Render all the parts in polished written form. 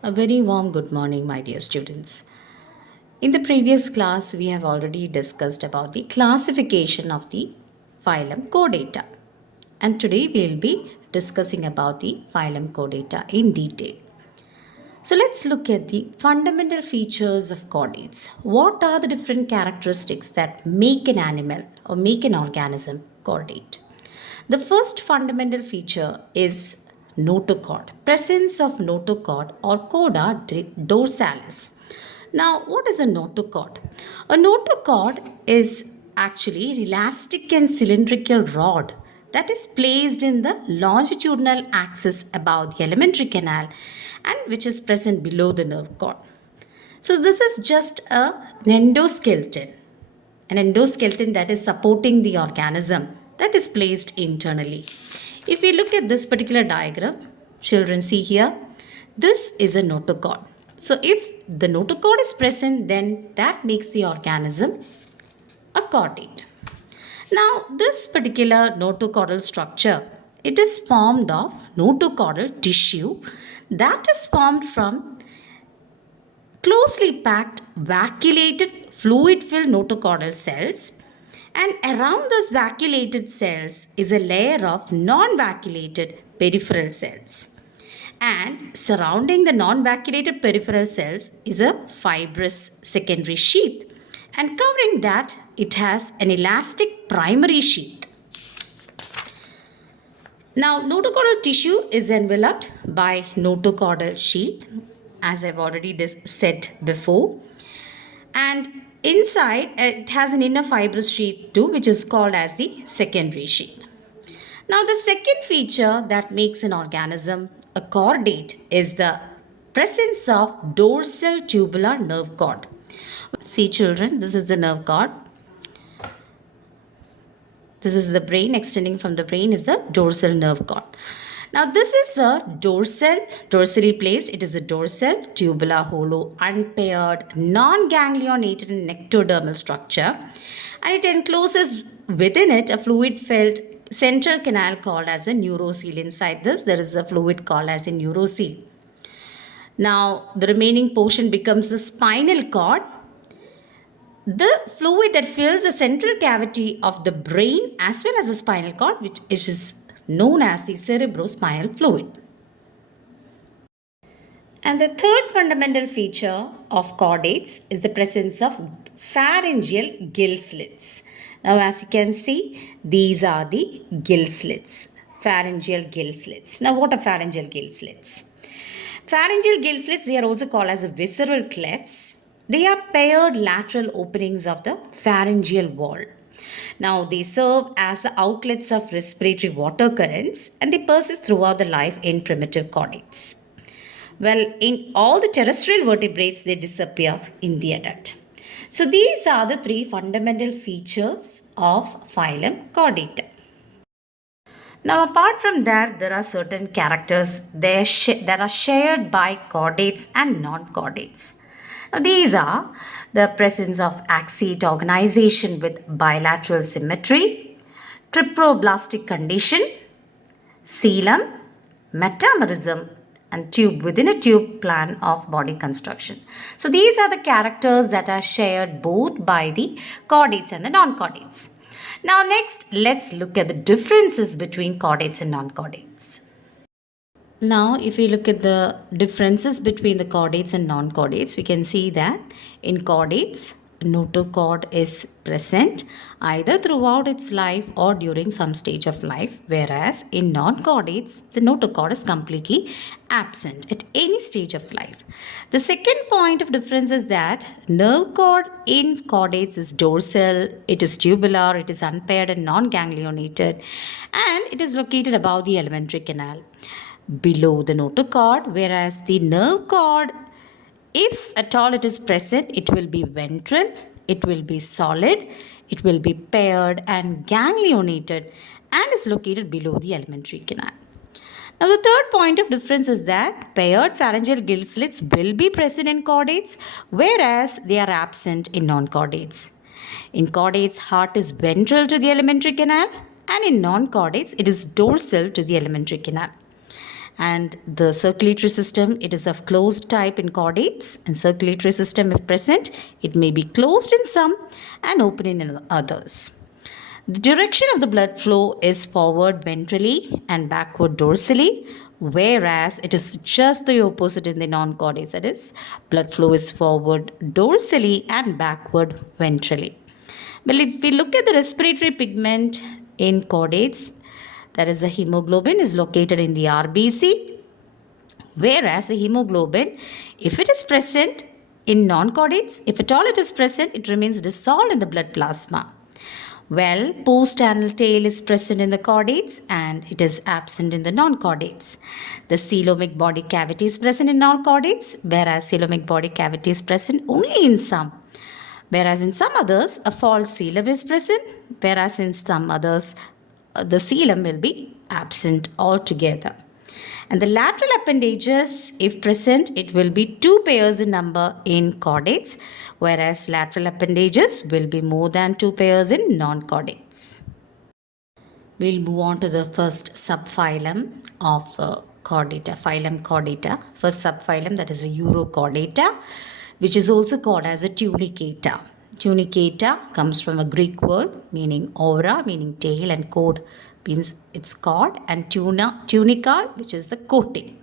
A very warm good morning, my dear students. In the previous class, we have already discussed about the classification of the phylum Chordata. And today we'll be discussing about the phylum Chordata in detail. So let's look at the fundamental features of chordates. What are the different characteristics that make an animal or make an organism chordate? The first fundamental feature is notochord, presence of notochord or coda dorsalis. Now, what is a notochord? A notochord is actually an elastic and cylindrical rod that is placed in the longitudinal axis above the alimentary canal and which is present below the nerve cord. So, this is just an endoskeleton that is supporting the organism that is placed internally. If we look at this particular diagram, children see here, this is a notochord. So if the notochord is present, then that makes the organism a chordate. Now this particular notochordal structure, it is formed of notochordal tissue that is formed from closely packed vacuolated fluid-filled notochordal cells, and around those vacuolated cells is a layer of non-vacuolated peripheral cells. And surrounding the non-vacuolated peripheral cells is a fibrous secondary sheath, and covering that it has an elastic primary sheath. Now, notochordal tissue is enveloped by notochordal sheath, as I've already said before. And inside, it has an inner fibrous sheath too, which is called as the secondary sheath. Now, the second feature that makes an organism a chordate is the presence of dorsal tubular nerve cord. See, children, this is the nerve cord. This is the brain. Extending from the brain is the dorsal nerve cord. Now this is a dorsally placed. It is a dorsal, tubular, hollow, unpaired, non-ganglionated and nectodermal structure, and it encloses within it a fluid-filled central canal called as a neurocele. Inside this, there is a fluid called as a neurocele. Now the remaining portion becomes the spinal cord. The fluid that fills the central cavity of the brain as well as the spinal cord, which is known as the cerebrospinal fluid. And the third fundamental feature of chordates is the presence of pharyngeal gill slits. Now, as you can see, these are the gill slits, pharyngeal gill slits. Now, what are pharyngeal gill slits? Pharyngeal gill slits, they are also called as visceral clefts. They are paired lateral openings of the pharyngeal wall. Now, they serve as the outlets of respiratory water currents and they persist throughout the life in primitive chordates. Well, in all the terrestrial vertebrates, they disappear in the adult. So, these are the three fundamental features of phylum Chordata. Now, apart from that, there are certain characters that are shared by chordates and non-chordates. Now, these are the presence of axate organization with bilateral symmetry, triploblastic condition, coelom, metamerism, and tube within a tube plan of body construction. So these are the characters that are shared both by the chordates and the non-chordates. Now next, let's look at the differences between chordates and non-chordates. Now, if we look at the differences between the chordates and non-chordates, we can see that in chordates, notochord is present either throughout its life or during some stage of life, whereas in non-chordates, the notochord is completely absent at any stage of life. The second point of difference is that nerve cord in chordates is dorsal, it is tubular, it is unpaired and non-ganglionated, and it is located above the alimentary canal below the notochord, whereas the nerve cord, if at all it is present, it will be ventral, it will be solid, it will be paired and ganglionated and is located below the alimentary canal. Now, the third point of difference is that paired pharyngeal gill slits will be present in chordates, whereas they are absent in non-chordates. In chordates, heart is ventral to the alimentary canal, and in non-chordates, it is dorsal to the alimentary canal. And the circulatory system, it is of closed type in chordates, and circulatory system if present, it may be closed in some and open in others. The direction of the blood flow is forward ventrally and backward dorsally, whereas it is just the opposite in the non-chordates. That is, blood flow is forward dorsally and backward ventrally. Well, if we look at the respiratory pigment in chordates, that is the hemoglobin is located in the RBC, whereas the hemoglobin, if it is present in non-chordates, if at all it is present, it remains dissolved in the blood plasma. Well, post-anal tail is present in the chordates and it is absent in the non-chordates. The coelomic body cavity is present in non-chordates, whereas coelomic body cavity is present only in some. Whereas in some others, a false coelom is present, whereas in some others, the coelom will be absent altogether. And the lateral appendages, if present, it will be 2 pairs in number in chordates, whereas lateral appendages will be more than 2 pairs in non-chordates. We'll move on to the first subphylum of chordata, phylum chordata. First subphylum, that is a Urochordata, which is also called as a tunicata. Tunicata comes from a Greek word meaning aura, meaning tail, and chord means its cord, and tunica, which is the coating.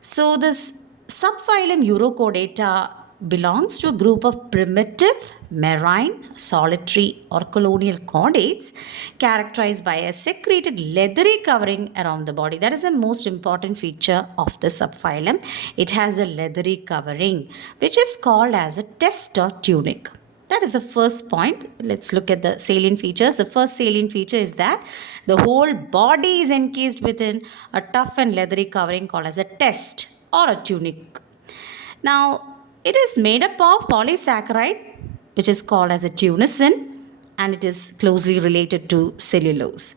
So this subphylum Urochordata belongs to a group of primitive, marine, solitary or colonial chordates characterized by a secreted leathery covering around the body. That is the most important feature of the subphylum. It has a leathery covering which is called as a test or tunic. That is the first point. Let's look at the salient features. The first salient feature is that the whole body is encased within a tough and leathery covering called as a test or a tunic. Now, it is made up of polysaccharide, which is called as a tunicin, and it is closely related to cellulose.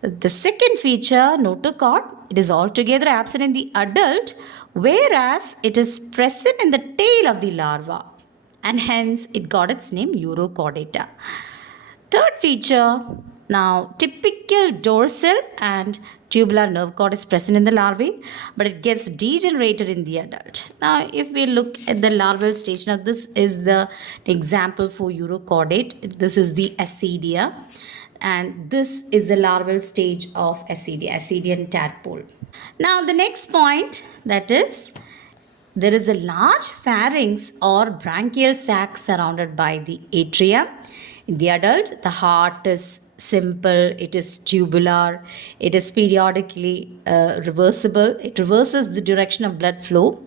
The second feature, notochord, it is altogether absent in the adult, whereas it is present in the tail of the larva, and hence it got its name Urochordata. Third feature, now typical dorsal and tubular nerve cord is present in the larvae, but it gets degenerated in the adult. Now, if we look at the larval stage, now this is the example for Urochordate. This is the Ascidia, and this is the larval stage of Ascidia, Ascidian tadpole. Now, the next point, that is, there is a large pharynx or branchial sac surrounded by the atria. In the adult, the heart is simple, it is tubular, it is periodically reversible. It reverses the direction of blood flow,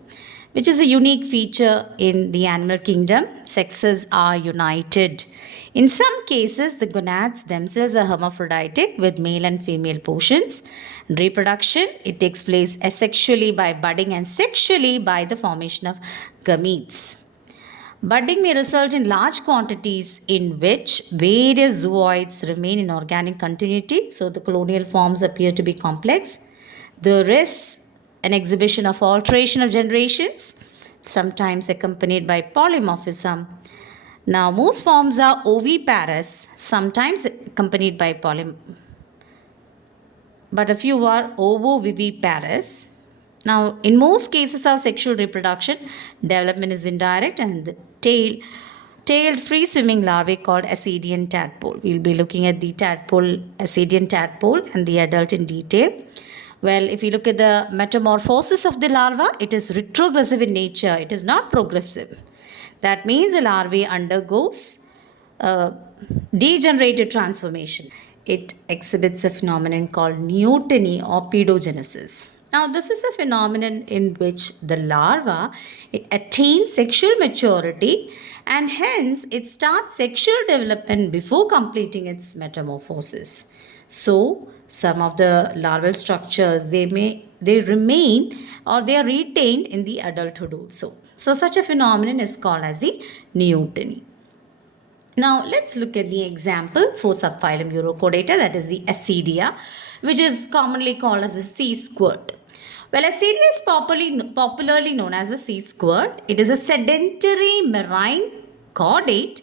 which is a unique feature in the animal kingdom. Sexes are united. In some cases, the gonads themselves are hermaphroditic with male and female portions. Reproduction, it takes place asexually by budding and sexually by the formation of gametes. Budding may result in large quantities in which various zooids remain in organic continuity, so the colonial forms appear to be complex. There is an exhibition of alteration of generations, sometimes accompanied by polymorphism. Now, most forms are oviparous, sometimes accompanied by but a few are ovoviviparous. Now, in most cases of sexual reproduction, development is indirect, and the tailed free swimming larvae called Ascidian tadpole. We'll be looking at the Ascidian tadpole and the adult in detail. Well, if you look at the metamorphosis of the larva, it is retrogressive in nature. It is not progressive. That means the larvae undergoes degenerated transformation. It exhibits a phenomenon called neoteny or pedogenesis. Now, this is a phenomenon in which the larva attains sexual maturity and hence it starts sexual development before completing its metamorphosis. So, some of the larval structures they remain or they are retained in the adulthood also. So, such a phenomenon is called as the neoteny. Now, let's look at the example for subphylum Urochordata, that is the Ascidia, which is commonly called as a sea squirt. Well, Ascidia is popularly known as a sea squirt. It is a sedentary marine chordate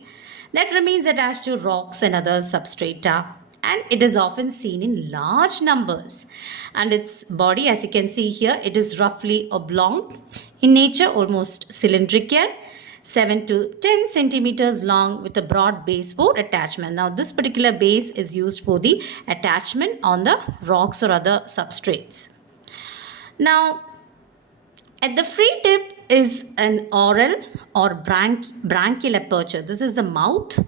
that remains attached to rocks and other substrata and it is often seen in large numbers. And its body, as you can see here, it is roughly oblong in nature, almost cylindrical, 7 to 10 centimeters long with a broad baseboard attachment. Now this particular base is used for the attachment on the rocks or other substrates. Now at the free tip is an oral or branchial aperture. This is the mouth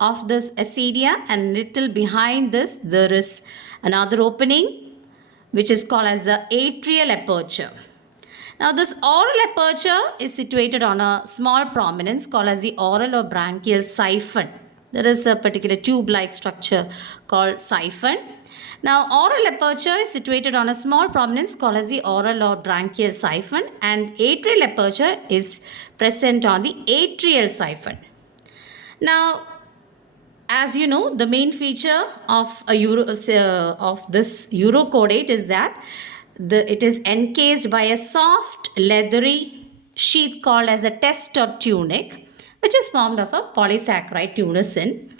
of this ascidia, and little behind this there is another opening which is called as the atrial aperture. Now this oral aperture is situated on a small prominence called as the oral or branchial siphon. There is a particular tube-like structure called siphon. Now oral aperture is situated on a small prominence called as the oral or branchial siphon, and atrial aperture is present on the atrial siphon. Now as you know, the main feature of this urochordate is that it is encased by a soft leathery sheath called as a test or tunic, which is formed of a polysaccharide tunicin.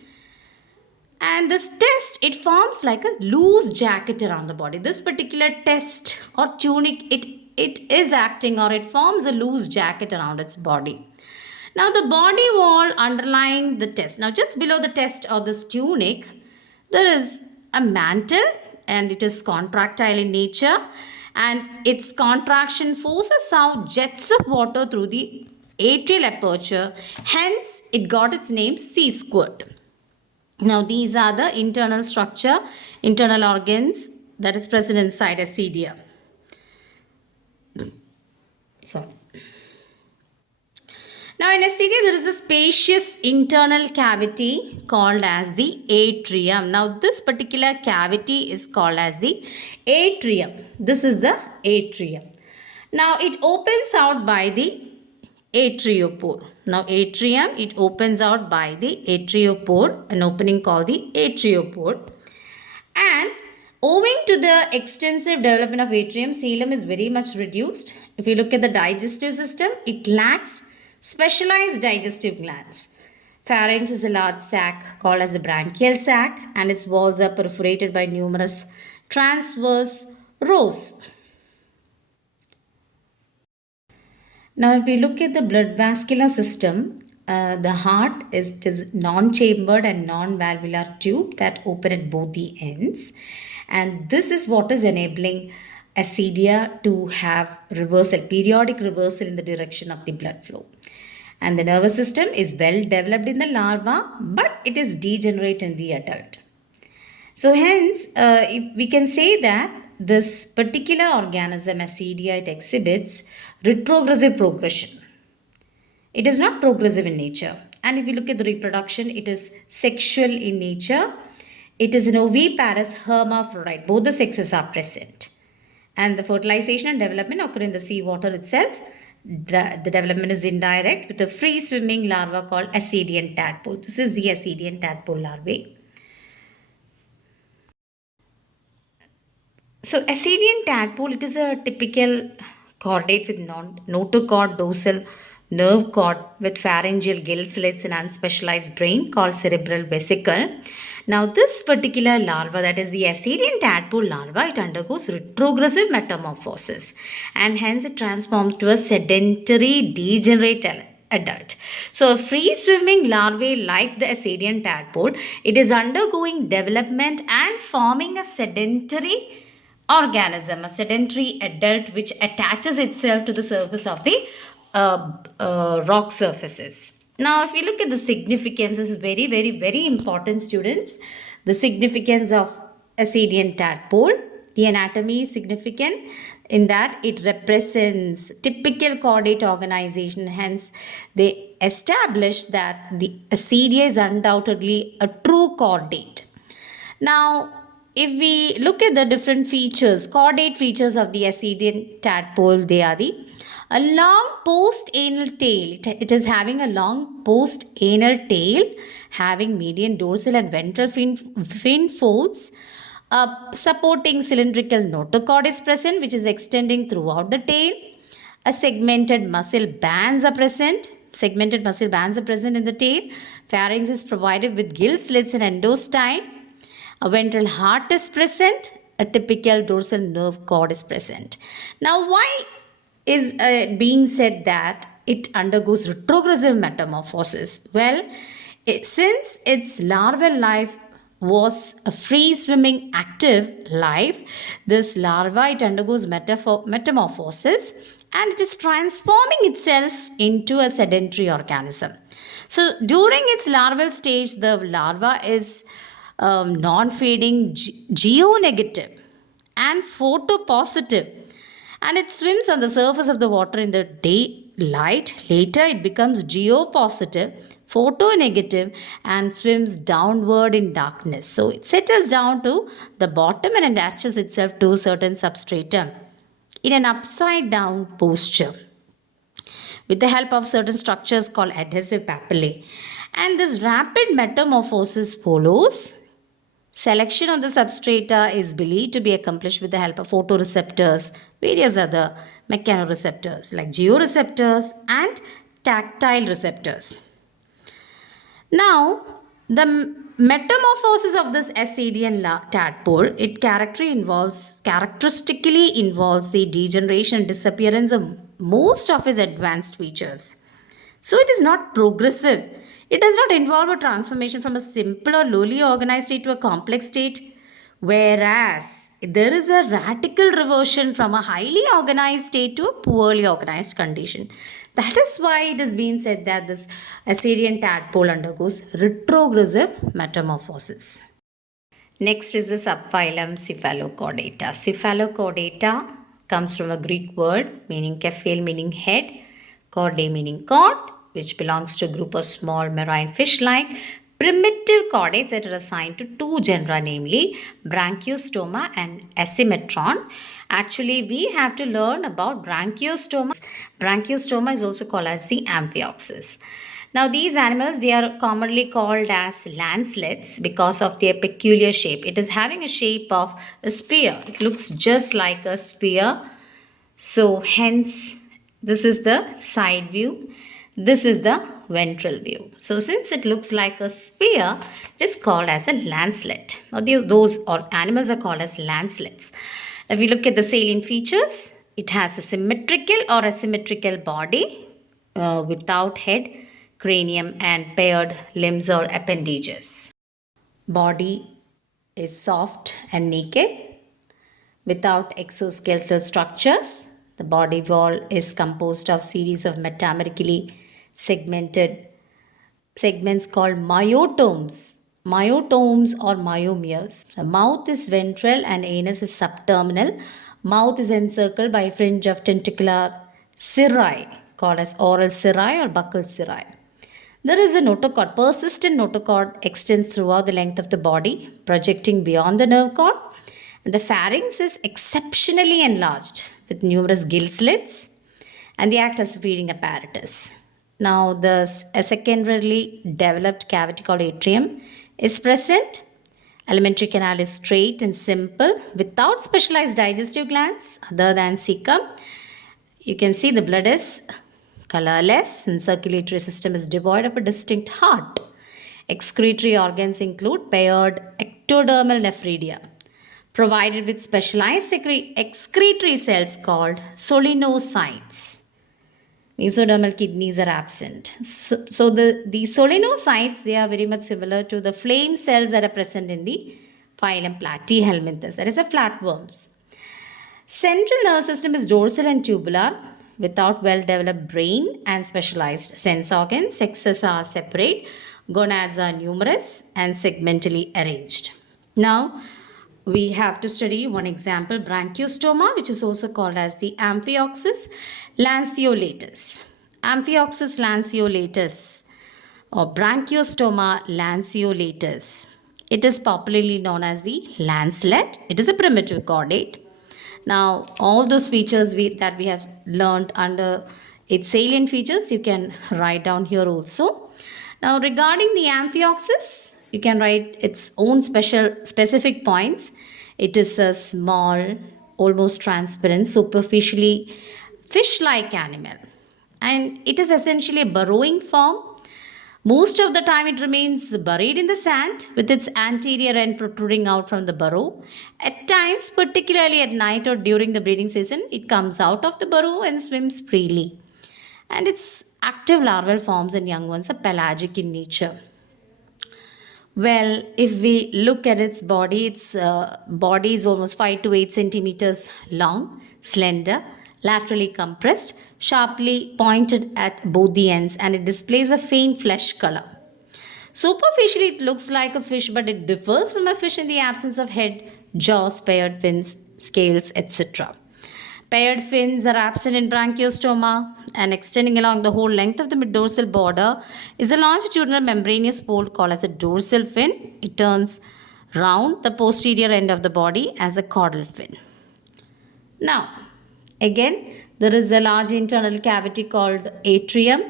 And this test, it forms like a loose jacket around the body. This particular test or tunic, it is acting, or it forms a loose jacket around its body. Now the body wall underlying the test, now just below the test or this tunic, there is a mantle, and it is contractile in nature, and its contraction forces out jets of water through the atrial aperture. Hence it got its name sea squirt. Now these are the internal structure, internal organs that is present inside ascidia. Sorry. Now in ascidia there is a spacious internal cavity called as the atrium. Now this particular cavity is called as the atrium. This is the atrium. Now it opens out by the atriopore. Now atrium, it opens out by the atriopore, an opening called the atriopore. And owing to the extensive development of atrium, coelom is very much reduced. If you look at the digestive system, it lacks specialized digestive glands. Pharynx is a large sac called as a branchial sac, and its walls are perforated by numerous transverse rows. Now if we look at the blood vascular system, the heart is non-chambered and non-valvular tube that open at both the ends, and this is what is enabling ascidia to have reversal, periodic reversal in the direction of the blood flow. And the nervous system is well developed in the larva, but it is degenerate in the adult. So hence, if we can say that this particular organism, ascidia, it exhibits retrogressive progression. It is not progressive in nature. And if you look at the reproduction, it is sexual in nature. It is an oviparous hermaphrodite. Both the sexes are present. And the fertilization and development occur in the seawater itself. The development is indirect with a free swimming larva called ascidian tadpole. This is the ascidian tadpole larvae. So ascidian tadpole, it is a typical chordate with notochord dorsal nerve cord with pharyngeal gill slits and unspecialized brain called cerebral vesicle. Now this particular larva, that is the ascidian tadpole larva, it undergoes retrogressive metamorphosis, and hence it transforms to a sedentary degenerate adult. So a free swimming larvae like the ascidian tadpole, it is undergoing development and forming a sedentary organism, a sedentary adult which attaches itself to the surface of the rock surfaces. Now, if you look at the significance, this is very, very, very important, students. The significance of ascidian tadpole. The anatomy is significant in that it represents typical chordate organization. Hence, they establish that the ascidia is undoubtedly a true chordate. Now, if we look at the different features, chordate features of the ascidian tadpole, they are a long post-anal tail. It is having a long post-anal tail, having median dorsal and ventral fin folds. Supporting cylindrical notochord is present, which is extending throughout the tail. A segmented muscle bands are present. Segmented muscle bands are present in the tail. Pharynx is provided with gill slits and endostyle. A ventral heart is present, a typical dorsal nerve cord is present. Now, why is being said that it undergoes retrogressive metamorphosis? Well, since its larval life was a free swimming active life, this larva it undergoes metamorphosis and it is transforming itself into a sedentary organism. So during its larval stage, the larva is non-fading geonegative and photopositive, and it swims on the surface of the water in the daylight. Later it becomes geopositive, photonegative, and swims downward in darkness. So it settles down to the bottom and attaches itself to certain substratum in an upside down posture with the help of certain structures called adhesive papillae. And this rapid metamorphosis follows. Selection of the substrata is believed to be accomplished with the help of photoreceptors, various other mechanoreceptors like georeceptors and tactile receptors. Now, the metamorphosis of this Ascidian tadpole, it characteristically involves the degeneration and disappearance of most of its advanced features. So it is not progressive. It does not involve a transformation from a simple or lowly organized state to a complex state. Whereas there is a radical reversion from a highly organized state to a poorly organized condition. That is why it has been said that this Assyrian tadpole undergoes retrogressive metamorphosis. Next is the subphylum Cephalochordata. Cephalochordata comes from a Greek word meaning kephale meaning head, chordae meaning cord, which belongs to a group of small marine fish-like primitive chordates that are assigned to two genera, namely Branchiostoma and Asymmetron. Actually, we have to learn about Branchiostoma. Branchiostoma is also called as the Amphioxus. Now, these animals, they are commonly called as lancelets because of their peculiar shape. It is having a shape of a spear. It looks just like a spear. So, hence, this is the side view. This is the ventral view. So, since it looks like a spear, it is called as a lancelet. Now, those animals are called as lancelets. If we look at the salient features, it has a symmetrical or asymmetrical body without head, cranium, and paired limbs or appendages. Body is soft and naked without exoskeletal structures. The body wall is composed of series of metamerically segmented segments called myotomes. Myotomes or myomeres. The mouth is ventral and anus is subterminal. Mouth is encircled by a fringe of tentacular cirri called as oral cirri or buccal cirri. There is a notochord. Persistent notochord extends throughout the length of the body, projecting beyond the nerve cord. And the pharynx is exceptionally enlarged with numerous gill slits, and they act as a feeding apparatus. Now, a secondarily developed cavity called atrium is present. Alimentary canal is straight and simple without specialized digestive glands other than cecum. You can see the blood is colorless and circulatory system is devoid of a distinct heart. Excretory organs include paired ectodermal nephridia provided with specialized excretory cells called solenocytes. Mesodermal kidneys are absent. So the solenocytes, they are very much similar to the flame cells that are present in the phylum Platyhelminthes, that is a flatworms. Central nervous system is dorsal and tubular without well-developed brain and specialized sense organs. Sexes are separate, gonads are numerous and segmentally arranged. Now, we have to study one example, Branchiostoma, which is also called as the Amphioxus lanceolatus. Amphioxus lanceolatus or Branchiostoma lanceolatus. It is popularly known as the lancelet. It is a primitive chordate. Now, all those features that we have learned under its salient features, you can write down here also. Now, regarding the Amphioxus, you can write its own specific points. It is a small, almost transparent, superficially fish-like animal. And it is essentially a burrowing form, Most of the time, it remains buried in the sand with its anterior end protruding out from the burrow. At times, particularly at night or during the breeding season, it comes out of the burrow and swims freely. And its active larval forms and young ones are pelagic in nature. Well, if we look at its body is almost 5 to 8 centimeters long, slender, laterally compressed, sharply pointed at both the ends, and it displays a faint flesh color. Superficially, it looks like a fish, but it differs from a fish in the absence of head, jaws, paired fins, scales, etc. Paired fins are absent in branchiostoma, and extending along the whole length of the mid-dorsal border is a longitudinal membranous fold called as a dorsal fin. It turns round the posterior end of the body as a caudal fin. Now, again, there is a large internal cavity called atrium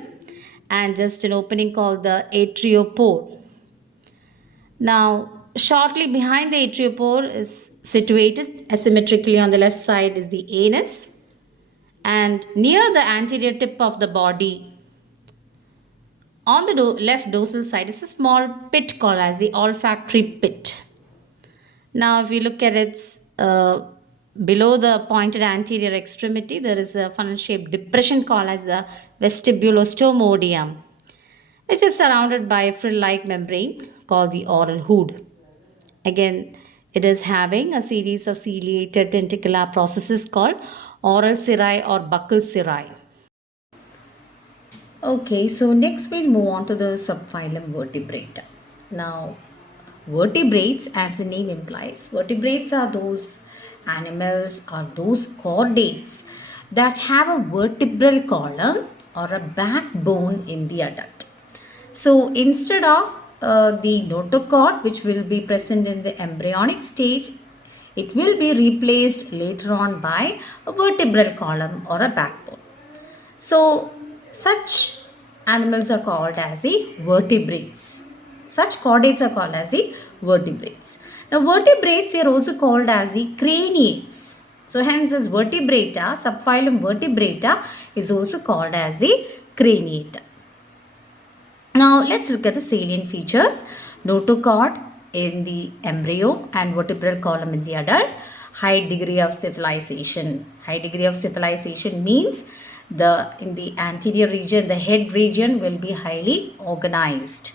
and just an opening called the atriopore. Now, shortly behind the atriopore is situated asymmetrically on the left side is the anus, and near the anterior tip of the body on the left dorsal side is a small pit called as the olfactory pit. Now, if we look at its below the pointed anterior extremity, there is a funnel-shaped depression called as the vestibulostomodium, which is surrounded by a frill-like membrane called the oral hood. Again, it is having a series of ciliated tentacular processes called oral cirri or buccal cirri. Okay, so next we'll move on to the subphylum Vertebrata. Now, vertebrates, as the name implies, vertebrates are those animals or those chordates that have a vertebral column or a backbone in the adult. So, instead of the notochord, which will be present in the embryonic stage, it will be replaced later on by a vertebral column or a backbone. So, such animals are called as the vertebrates. Such chordates are called as the vertebrates. Now, vertebrates are also called as the craniates. So, hence this vertebrata, subphylum Vertebrata is also called as the craniata. Now, let's look at the salient features. Notochord in the embryo and vertebral column in the adult. High degree of cephalization. High degree of cephalization means in the anterior region, the head region will be highly organized.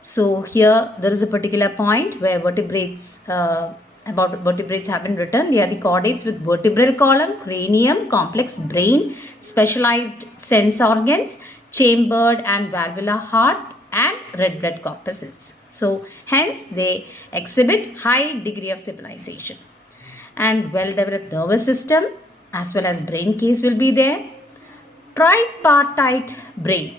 So here there is a particular point where vertebrates about vertebrates have been written. They are the chordates with vertebral column, cranium, complex brain, specialized sense organs, chambered and valvular heart, and red blood corpuscles. So hence they exhibit high degree of civilization. And well-developed nervous system as well as brain case will be there. Tripartite brain.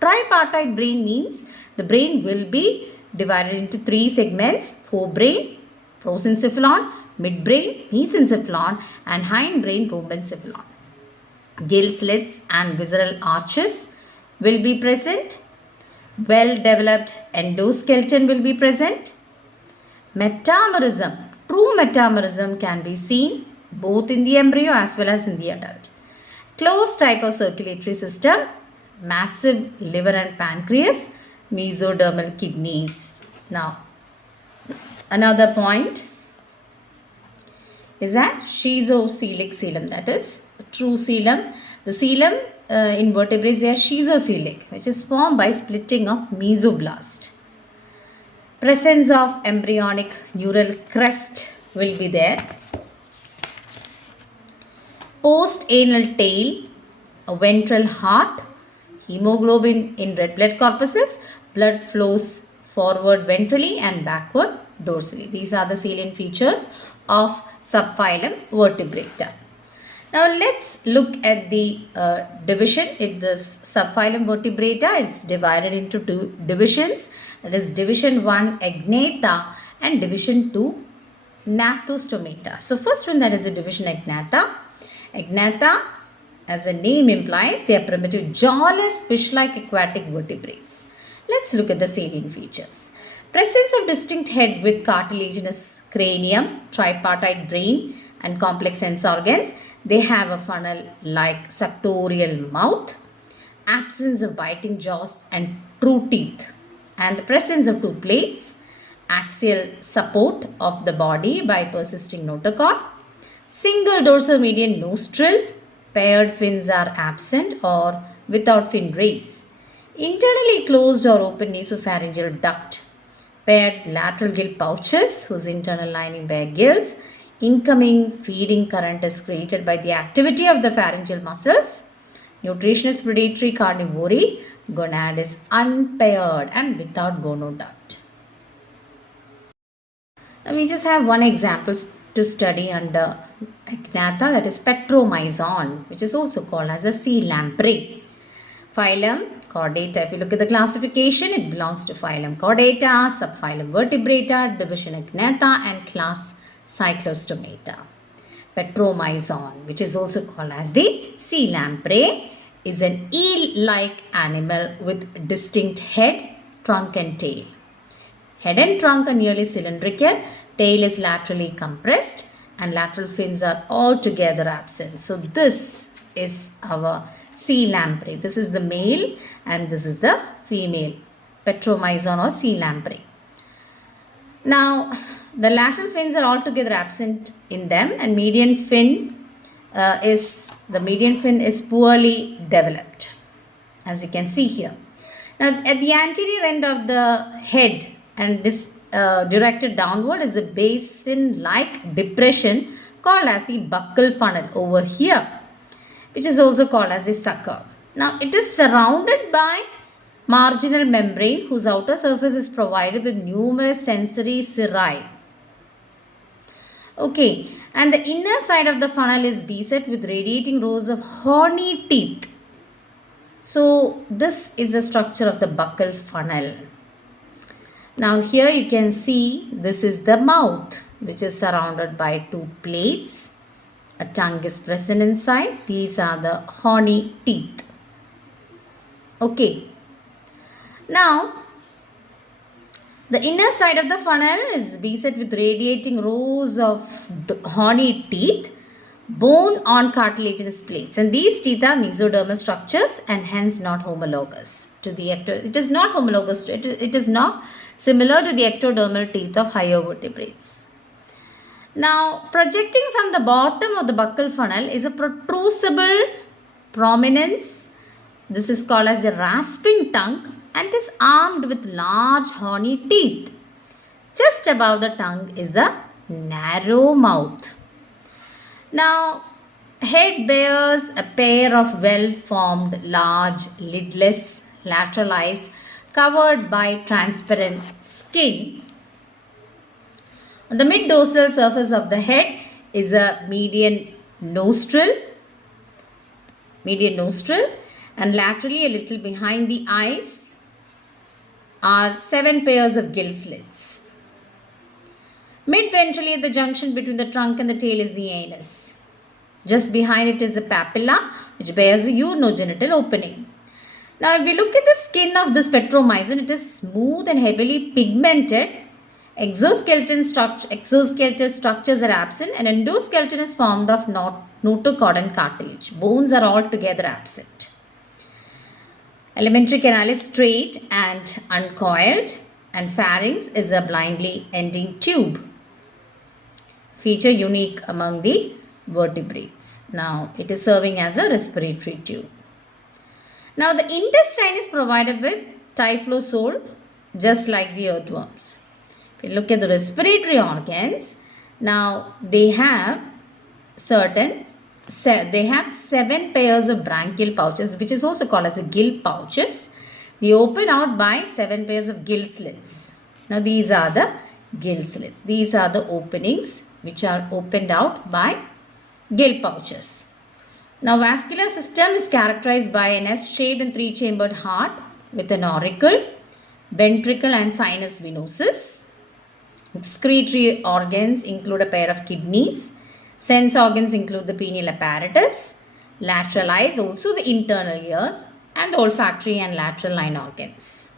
Tripartite brain means the brain will be divided into three segments: forebrain, prosencephalon, midbrain, mesencephalon, and hindbrain, rhombencephalon. Gill slits and visceral arches will be present. Well-developed endoskeleton will be present. Metamerism, true metamerism can be seen both in the embryo as well as in the adult. Closed type of circulatory system, massive liver and pancreas, mesodermal kidneys. Now, another point is that schizocelic coelom, that is true coelom. The coelom in vertebrates is schizocelic, which is formed by splitting of mesoblast. Presence of embryonic neural crest will be there. Post-anal tail, a ventral heart, hemoglobin in red blood corpuscles, blood flows forward ventrally and backward dorsally. These are the salient features of subphylum Vertebrata. Now let's look at the division in this subphylum Vertebrata. It's divided into two divisions. That is division 1 Agnatha and division 2 Gnathostomata. So first one, that is the division Agnatha. Agnatha, as the name implies, they are primitive jawless fish-like aquatic vertebrates. Let's look at the salient features. Presence of distinct head with cartilaginous cranium, tripartite brain and complex sense organs. They have a funnel-like suctorial mouth. absence of biting jaws and true teeth, and the presence of two plates, axial support of the body by persisting notochord, single dorsomedian nostril, paired fins are absent or without fin rays, internally closed or open nasopharyngeal duct, paired lateral gill pouches whose internal lining bear gills, incoming feeding current is created by the activity of the pharyngeal muscles, nutrition is predatory carnivory, gonad is unpaired and without gonoduct. Now we just have one example to study under Agnatha, that is Petromyzon, which is also called as a sea lamprey. Phylum Chordata. If you look at the classification, it belongs to phylum Chordata, subphylum Vertebrata, division Agnatha, and class Cyclostomata. Petromyzon, which is also called as the sea lamprey, is an eel-like animal with distinct head, trunk and tail. Head and trunk are nearly cylindrical, tail is laterally compressed and lateral fins are altogether absent. So this is our sea lamprey. This is the male and this is the female, Petromyzon or sea lamprey. Now the lateral fins are altogether absent in them, and median fin is poorly developed, as you can see here. Now at the anterior end of the head and this directed downward is a basin-like depression called as the buccal funnel over here, which is also called as the sucker. Now it is surrounded by marginal membrane whose outer surface is provided with numerous sensory cirri. Okay, and the inner side of the funnel is beset with radiating rows of horny teeth. So this is the structure of the buccal funnel. Now here you can see this is the mouth, which is surrounded by two plates. A tongue is present inside. These are the horny teeth. Okay. Now the inner side of the funnel is beset with radiating rows of horny teeth, bone on cartilaginous plates, and these teeth are mesodermal structures and hence not homologous to the it is not homologous to it is not similar to the ectodermal teeth of higher vertebrates. Now projecting from the bottom of the buccal funnel is a protrusible prominence. This is called as a rasping tongue and is armed with large horny teeth. Just above the tongue is the narrow mouth. Now, head bears a pair of well-formed, large, lidless lateral eyes covered by transparent skin. On the mid-dorsal surface of the head is a median nostril, and laterally a little behind the eyes are 7 pairs of gill slits. Mid-ventrally at the junction between the trunk and the tail is the anus. Just behind it is a papilla which bears a urinogenital opening. Now if we look at the skin of this Petromyzon, it is smooth and heavily pigmented. Exoskeletal structures are absent and endoskeleton is formed of notochord and cartilage. Bones are altogether absent. Alimentary canal is straight and uncoiled, and pharynx is a blindly ending tube, feature unique among the vertebrates. Now it is serving as a respiratory tube. Now the intestine is provided with typhlosoal, just like the earthworms. If you look at the respiratory organs, now they have 7 pairs of branchial pouches, which is also called as a gill pouches. They open out by 7 pairs of gill slits. Now these are the gill slits. These are the openings which are opened out by gill pouches. Now vascular system is characterized by an S-shaped and 3-chambered heart with an auricle, ventricle and sinus venosus. Excretory organs include a pair of kidneys. Sense organs include the pineal apparatus, lateral eyes, also the internal ears, and olfactory and lateral line organs.